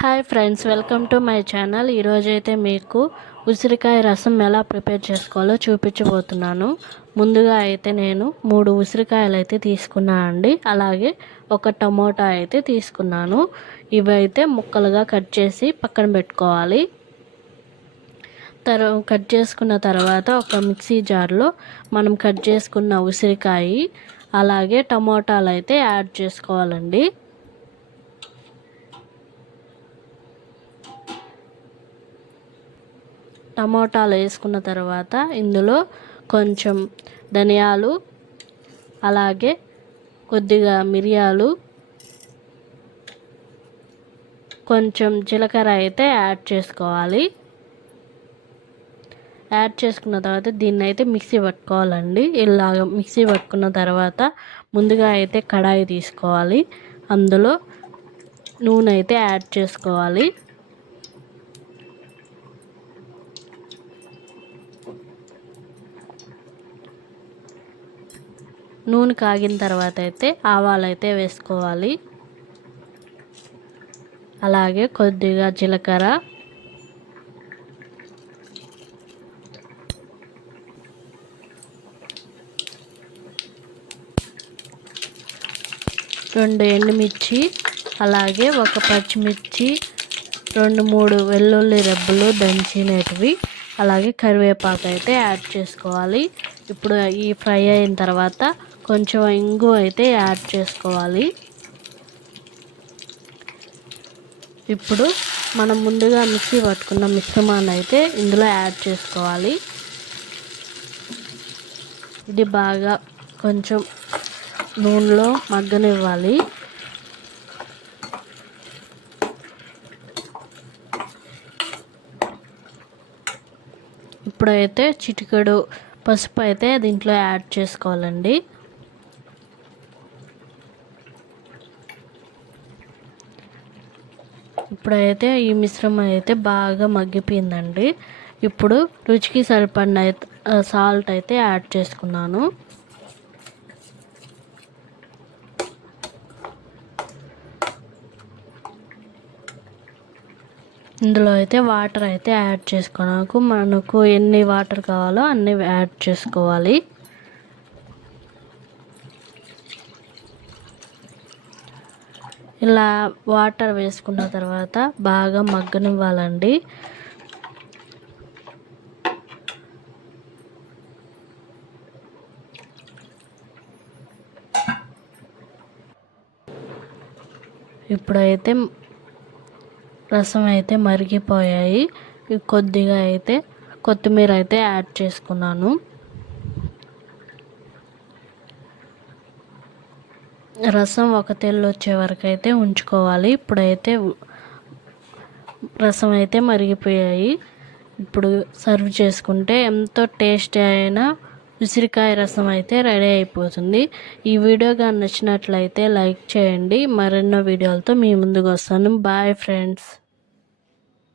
Hi friends, welcome to my channel. ఈరోజైతే మీకు ఉసిరికాయ రసం ఎలా ప్రిపేర్ చేసుకోవాలో చూపించబోతున్నాను. ముందుగా అయితే నేను 3 ఉసిరికాయలు అయితే తీసుకున్నానండి. అలాగే ఒక టమోటా అయితే తీసుకున్నాను. ఇవైతే ముక్కలుగా కట్ చేసి పక్కన పెట్టుకోవాలి. కట్ చేసుకున్న తర్వాత ఒక మిక్సీ జార్లో మనం కట్ చేసుకున్న ఉసిరికాయ అలాగే టమోటాలు అయితే యాడ్ చేసుకోవాలండి. టమోటాలు వేసుకున్న తర్వాత ఇందులో కొంచెం ధనియాలు అలాగే కొద్దిగా మిరియాలు కొంచెం జీలకర్ర అయితే యాడ్ చేసుకోవాలి. యాడ్ చేసుకున్న తర్వాత దీన్ని అయితే మిక్సీ పట్టుకోవాలండి. ఇలాగ మిక్సీ పట్టుకున్న తర్వాత ముందుగా అయితే కడాయి తీసుకోవాలి. అందులో నూనె అయితే యాడ్ చేసుకోవాలి. నూనె కాగిన తర్వాత అయితే ఆవాలు అయితే వేసుకోవాలి. అలాగే కొద్దిగా జీలకర్ర, రెండు ఎండుమిర్చి, అలాగే ఒక పచ్చిమిర్చి, 2-3 వెల్లుల్లి రెబ్బలు దంచినవి, అలాగే కరివేపాకు అయితే యాడ్ చేసుకోవాలి. ఇప్పుడు ఈ ఫ్రై అయిన తర్వాత కొంచెం ఇంగు అయితే యాడ్ చేసుకోవాలి. ఇప్పుడు మనం ముందుగా మిక్సీ పట్టుకున్న మిశ్రమాన్ని అయితే ఇందులో యాడ్ చేసుకోవాలి. ఇది బాగా కొంచెం నూనెలో మగ్గనివ్వాలి. ఇప్పుడైతే చిటికెడు పసుపు అయితే దీంట్లో యాడ్ చేసుకోవాలండి. ఇప్పుడైతే ఈ మిశ్రమం అయితే బాగా మగ్గిపోయిందండి. ఇప్పుడు రుచికి సరిపడిన సాల్ట్ అయితే యాడ్ చేసుకున్నాను. ఇందులో అయితే వాటర్ అయితే యాడ్ చేసుకున్నాక మనకు ఎన్ని వాటర్ కావాలో అన్ని యాడ్ చేసుకోవాలి. ఇలా వాటర్ వేసుకున్న తర్వాత బాగా మగ్గనివ్వాలండి. ఇప్పుడైతే రసం అయితే మరిగిపోయాయి. కొద్దిగా అయితే కొత్తిమీర అయితే యాడ్ చేసుకున్నాను. రసం ఒక తెల్లు వచ్చే వరకు అయితే ఉంచుకోవాలి. ఇప్పుడైతే రసం అయితే మరిగిపోయాయి. ఇప్పుడు సర్వ్ చేసుకుంటే ఎంతో టేస్టీ అయిన ఉసిరికాయ రసం అయితే రెడీ అయిపోతుంది. ఈ వీడియో కానీ నచ్చినట్లయితే లైక్ చేయండి. మరెన్నో వీడియోలతో మీ ముందుకు వస్తాను. Bye friends.